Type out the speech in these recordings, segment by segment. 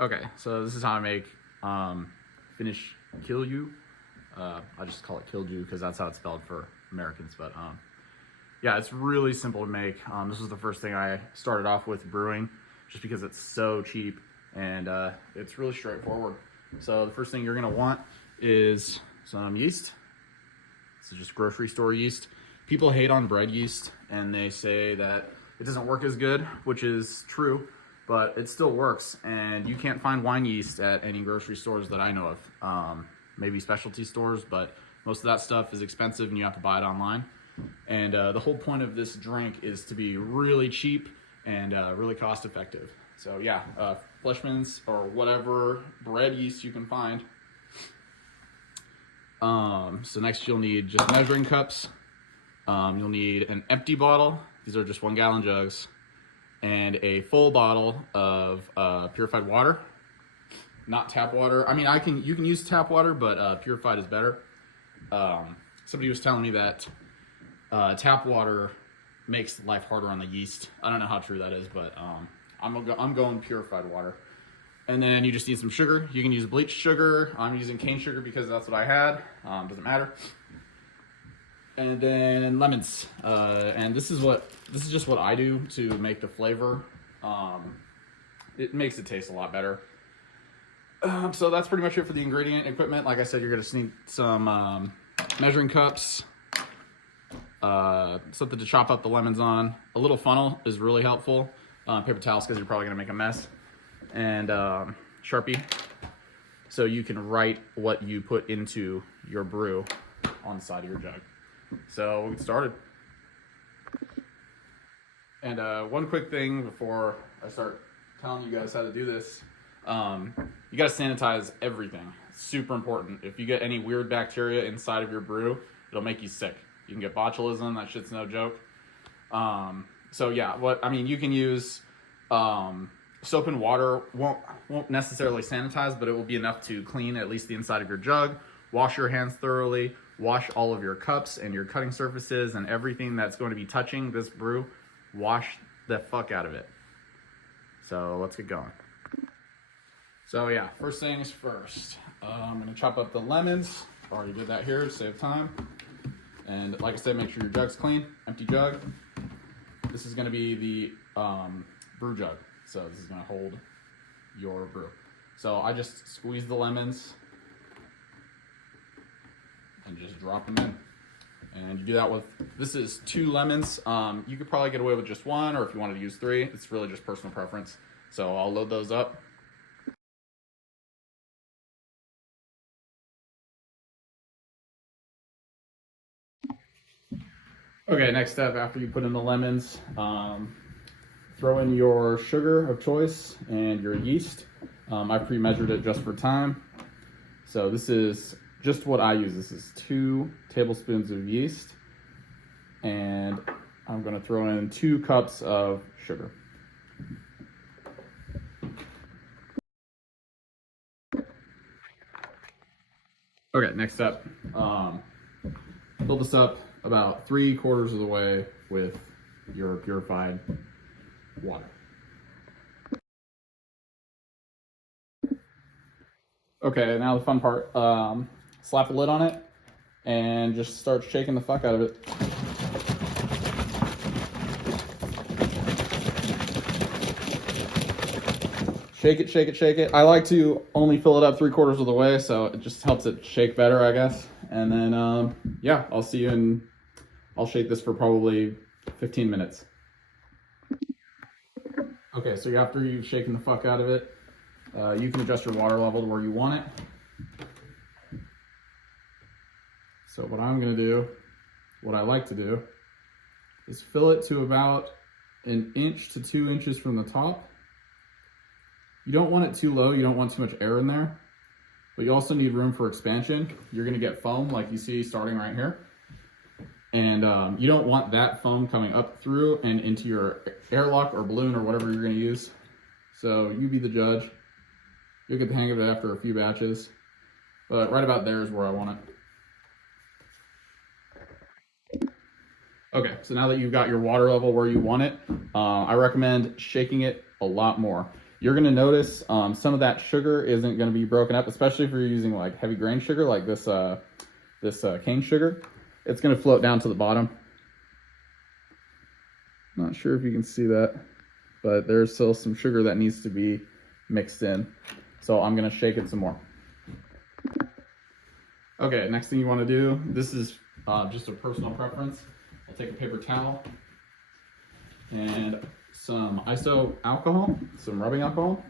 Okay, so this is how I make Finnish Kilju. I just call it Kilju because that's how it's spelled for Americans. But yeah, it's really simple to make. This was the first thing I started off with brewing, just because it's so cheap and it's really straightforward. So the first thing you're gonna want is some yeast. This is just grocery store yeast. People hate on bread yeast and they say that it doesn't work as good, which is true, but it still works. And you can't find wine yeast at any grocery stores that I know of. Maybe specialty stores, but most of that stuff is expensive and you have to buy it online. And the whole point of this drink is to be really cheap and really cost effective. So yeah, Fleischmann's or whatever bread yeast you can find. So next you'll need just measuring cups. You'll need an empty bottle. These are just 1 gallon jugs, and a full bottle of purified water, not tap water. I mean, you can use tap water, but purified is better. Somebody was telling me that tap water makes life harder on the yeast. I don't know how true that is, but I'm going purified water. And then you just need some sugar. You can use bleached sugar. I'm using cane sugar because that's what I had. Doesn't matter. And then lemons. And this is just what I do to make the flavor. It makes it taste a lot better. So that's pretty much it for the ingredient equipment. Like I said, you're gonna need some measuring cups, something to chop up the lemons on. A little funnel is really helpful. Paper towels because you're probably gonna make a mess. And Sharpie, so you can write what you put into your brew on the side of your jug. So we'll get started. And one quick thing before I start telling you guys how to do this, you gotta sanitize everything. It's super important. If you get any weird bacteria inside of your brew, it'll make you sick. You can get botulism, that shit's no joke. So yeah, you can use soap and water won't necessarily sanitize, but it will be enough to clean at least the inside of your jug. Wash your hands thoroughly. Wash all of your cups and your cutting surfaces and everything that's going to be touching this brew. Wash the fuck out of it. So let's get going. So yeah, first things first. I'm gonna chop up the lemons. Already did that here to save time. And like I said, make sure your jug's clean, empty jug. This is gonna be the brew jug. So this is gonna hold your brew. So I just squeeze the lemons and just drop them in. And you do that with, this is 2 lemons. You could probably get away with just 1, or if you wanted to use 3, it's really just personal preference. So I'll load those up. Okay, next step after you put in the lemons, throw in your sugar of choice and your yeast. I pre-measured it just for time. So this is just what I use. This is 2 tablespoons of yeast. And I'm gonna throw in 2 cups of sugar. Okay, next step. Fill this up about 3/4 of the way with your purified water. Okay, now the fun part. Slap a lid on it and just start shaking the fuck out of it. Shake it, shake it, shake it. I like to only fill it up 3/4 of the way, so it just helps it shake better, I guess. And then, yeah, I'll see you I'll shake this for probably 15 minutes. Okay, so after you've shaken the fuck out of it, you can adjust your water level to where you want it. So what I'm gonna do, what I like to do, is fill it to about 1 inch to 2 inches from the top. You don't want it too low, you don't want too much air in there, but you also need room for expansion. You're gonna get foam like you see starting right here. And you don't want that foam coming up through and into your airlock or balloon or whatever you're gonna use. So you be the judge. You'll get the hang of it after a few batches, but right about there is where I want it. Okay, so now that you've got your water level where you want it, I recommend shaking it a lot more. you're going to notice some of that sugar isn't going to be broken up, especially if you're using like heavy grain sugar like this cane sugar. It's going to float down to the bottom. Not sure if you can see that, but there's still some sugar that needs to be mixed in. So I'm going to shake it some more. Okay, next thing you want to do, this is just a personal preference. I'll take a paper towel and some iso alcohol, some rubbing alcohol,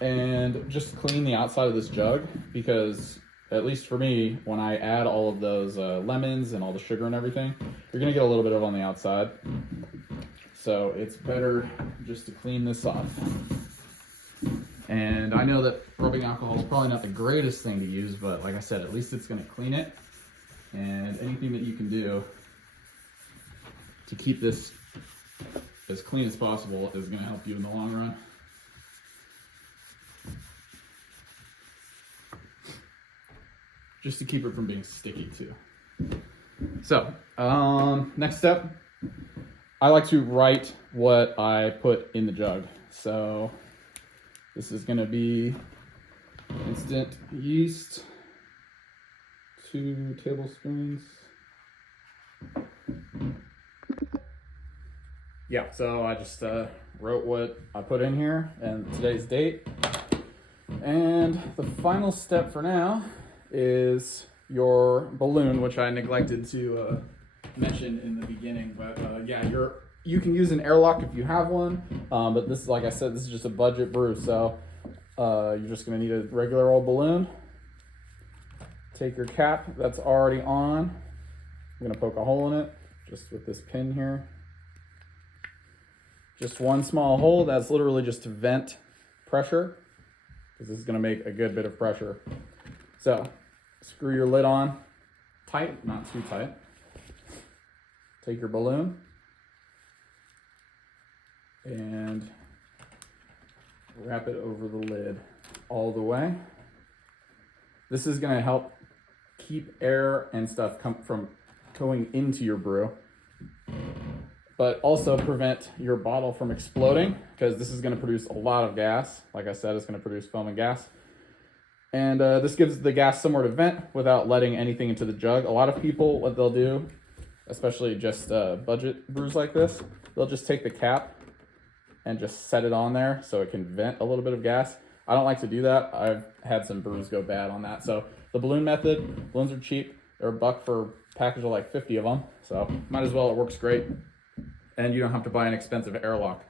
and just clean the outside of this jug, because at least for me, when I add all of those lemons and all the sugar and everything, you're gonna get a little bit of on the outside. So it's better just to clean this off. And I know that rubbing alcohol is probably not the greatest thing to use, but like I said, at least it's gonna clean it. And anything that you can do to keep this as clean as possible is gonna help you in the long run. Just to keep it from being sticky too. So, next step, I like to write what I put in the jug. So this is gonna be instant yeast, 2 tablespoons. Yeah, so I just wrote what I put in here and today's date. And the final step for now is your balloon, which I neglected to mention in the beginning. But yeah, you can use an airlock if you have one. But this, like I said, this is just a budget brew. So you're just gonna need a regular old balloon. Take your cap that's already on. I'm gonna poke a hole in it just with this pin here. Just one small hole. That's literally just to vent pressure, because this is gonna make a good bit of pressure. So screw your lid on tight, not too tight. Take your balloon and wrap it over the lid all the way. This is gonna help keep air and stuff from going into your brew, but also prevent your bottle from exploding, because this is gonna produce a lot of gas. Like I said, it's gonna produce foam and gas. And this gives the gas somewhere to vent without letting anything into the jug. A lot of people, what they'll do, especially just budget brews like this, they'll just take the cap and just set it on there so it can vent a little bit of gas. I don't like to do that. I've had some brews go bad on that. So the balloon method, balloons are cheap. They're $1 for a package of like 50 of them. So might as well, it works great. And you don't have to buy an expensive airlock.